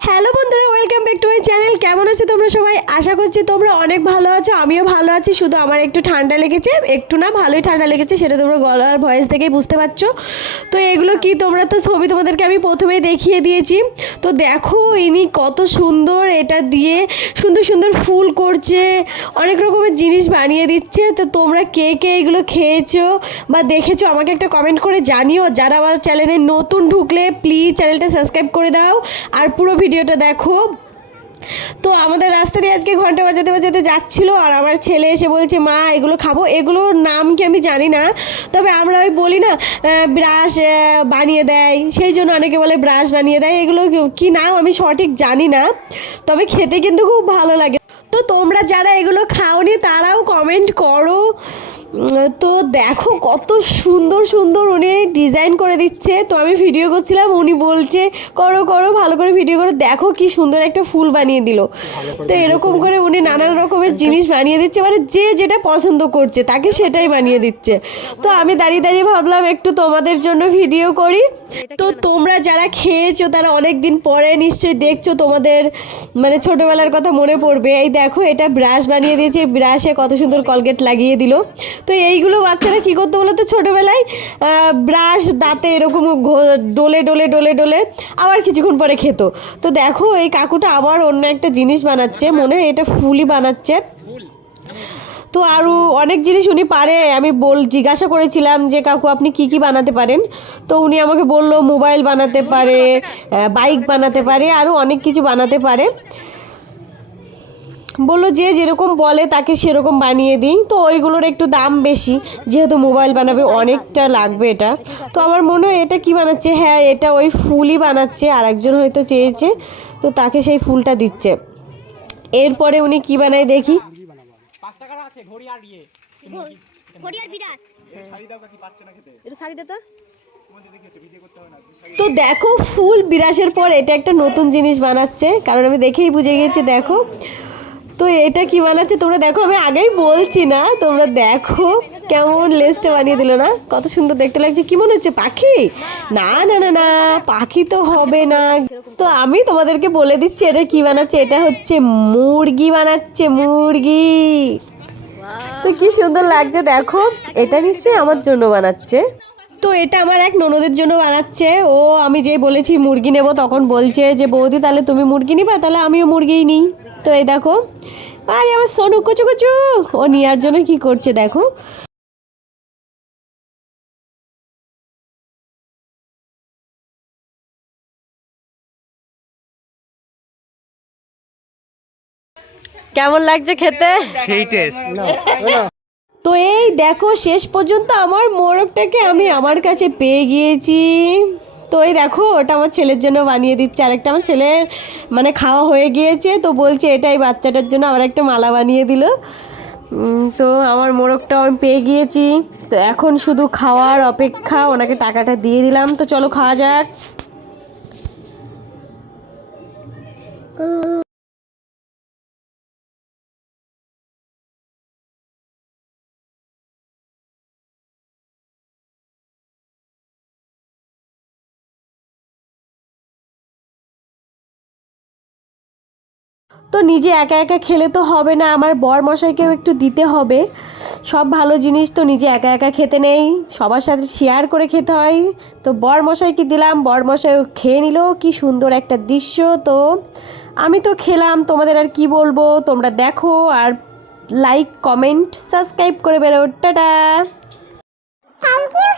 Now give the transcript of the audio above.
Hello বন্ধুরা, welcome back to my channel. কেমন আছো তোমরা সবাই? আশা করছি তোমরা অনেক ভালো আছো, আমিও ভালো আছি। শুধু আমার একটু ঠান্ডা লেগেছে, একটু না ভালোই ঠান্ডা লেগেছে, সেটা তোমরা গলার ভয়েস থেকেই বুঝতে পারছো। তো এগুলো কি, তোমরা তো ছবি তোমাদেরকে আমি প্রথমেই দেখিয়ে দিয়েছি। তো দেখো ইনি কত সুন্দর এটা দিয়ে সুন্দর সুন্দর ফুল করছে, অনেক রকমের জিনিস বানিয়ে দিচ্ছে। তো তোমরা কে কে এগুলো খেয়েছো বা দেখেছো আমাকে একটা কমেন্ট করে জানিও। যারা আমার চ্যানেলে নতুন ঢুকলে প্লিজ চ্যানেলটা সাবস্ক্রাইব করে দাও আর পুরো ভিডিওটা দেখো। তো আমাদের রাস্তা দিয়ে আজকে ঘন্টা বাজাতে বাজাতে যাচ্ছিল, আর আমার ছেলে এসে বলছে মা এগুলো খাবো। এগুলোর নাম কি আমি জানি না, তবে আমরা ওই বলি না ব্রাশ বানিয়ে দেয়, সেই জন্য অনেকে বলে ব্রাশ বানিয়ে দেয়। এগুলো কি নাম আমি সঠিক জানি না, তবে খেতে কিন্তু খুব ভালো লাগে। তো তোমরা যারা এগুলো খাওনি তারাও কমেন্ট করো। তো দেখো কত সুন্দর সুন্দর উনি ডিজাইন করে দিচ্ছে। তো আমি ভিডিও করছিলাম, উনি বলছে করো করো ভালো করে ভিডিও করো, দেখো কি সুন্দর একটা ফুল বানিয়ে দিল। তো এরকম করে উনি নানান রকমের জিনিস বানিয়ে দিচ্ছে, মানে যে যেটা পছন্দ করছে তাকে সেটাই বানিয়ে দিচ্ছে। তো আমি দাঁড়িয়ে দাঁড়িয়ে ভাবলাম একটু তোমাদের জন্য ভিডিও করি। তো তোমরা যারা খেয়েছো তারা অনেক দিন পরে নিশ্চয়ই দেখছো, তোমাদের মানে ছোটোবেলার কথা মনে পড়বে। এই দেখো এটা ব্রাশ বানিয়ে দিয়েছে, ব্রাশে কত সুন্দর কলগেট লাগিয়ে দিল। তো এইগুলো বাচ্চারা কী করতো বলো তো, ছোটোবেলায় ব্রাশ দাঁতে এরকম ডলে ডলে ডলে ডলে আবার কিছুক্ষণ পরে খেত। তো দেখো এই কাকুটা আবার অন্য একটা জিনিস বানাচ্ছে, মনে হয় এটা ফুলই বানাচ্ছে। তো আরও অনেক জিনিস উনি পারে। আমি জিজ্ঞাসা করেছিলাম যে কাকু আপনি কি কি বানাতে পারেন। তো উনি আমাকে বলল মোবাইল বানাতে পারে, বাইক বানাতে পারে, আরও অনেক কিছু বানাতে পারে। বললো যে যেরকম বলে তাকে সেরকম বানিয়ে দিই। তো ওইগুলোর একটু দাম বেশি, যেহেতু মোবাইল বানাবে অনেকটা লাগবে এটা। তো আমার মনে হয় এটা কি বানাচ্ছে, হ্যাঁ এটা ওই ফুলই বানাচ্ছে, আর একজন হয়তো চেয়েছে তো তাকে সেই ফুলটা দিচ্ছে। এরপরে উনি কি বানায় দেখি। তো দেখো ফুল বিরাসের পর এটা একটা নতুন জিনিস বানাচ্ছে, কারণ আমি দেখেই বুঝে গেছি। দেখো তো এটা কি বানাচ্ছে তোমরা দেখো, আমি আগেই বলছি না, তোমরা দেখো কেমন লেজটা বানিয়ে দিল না, কত সুন্দর দেখতে লাগছে। কি মনে হচ্ছে পাখি? না না না না, পাখি তো হবে না। তো আমি তোমাদেরকে বলে দিচ্ছি এটা কি বানাচ্ছে, এটা হচ্ছে মুরগি বানাচ্ছে, মুরগি। তো কি সুন্দর লাগছে দেখো, এটা নিশ্চয়ই আমার জন্য বানাচ্ছে। তো এটা আমার এক ননদের জন্য বানাচ্ছে। ও আমি যেই বলেছি মুরগি নেব তখন বলছে যে বৌদি তাহলে তুমি মুরগি নিবা, তাহলে আমিও মুরগিই নিই। তো এই দেখো, আরে আমার সোনু কুচু কুচু, ও নেওয়ার জন্য কি করছে দেখো। কেমন লাগছে খেতে? সেই টেস্ট। তো এই দেখো শেষ পর্যন্ত আমার মোরগটাকে আমি আমার কাছে পেয়ে গিয়েছি। তো এই দেখো ওটা আমার ছেলের জন্য বানিয়ে দিচ্ছে, আরেকটা আমার ছেলের মানে খাওয়া হয়ে গিয়েছে, তো বলছে এটাই বাচ্চাটার জন্য আবার একটা মালা বানিয়ে দিল। তো আমার মোরগটাও আমি পেয়ে গিয়েছি। তো এখন শুধু খাওয়ার অপেক্ষা, ওনাকে টাকাটা দিয়ে দিলাম, তো চলো খাওয়া যাক। তো নিজে একা একা খেলে তো হবে না, আমার বর মশাইকেও একটু দিতে হবে। সব ভালো জিনিস তো নিজে একা একা খেতে নেই, সবার সাথে শেয়ার করে খেতে হয়। তো বর মশাইকে দিলাম, বর মশাইও খেয়ে নিল। কি সুন্দর একটা দৃশ্য। তো আমি তো খেলাম, তোমাদের আর কি বলবো, তোমরা দেখো আর লাইক কমেন্ট সাবস্ক্রাইব করে বেরো। টাটা। Thank you.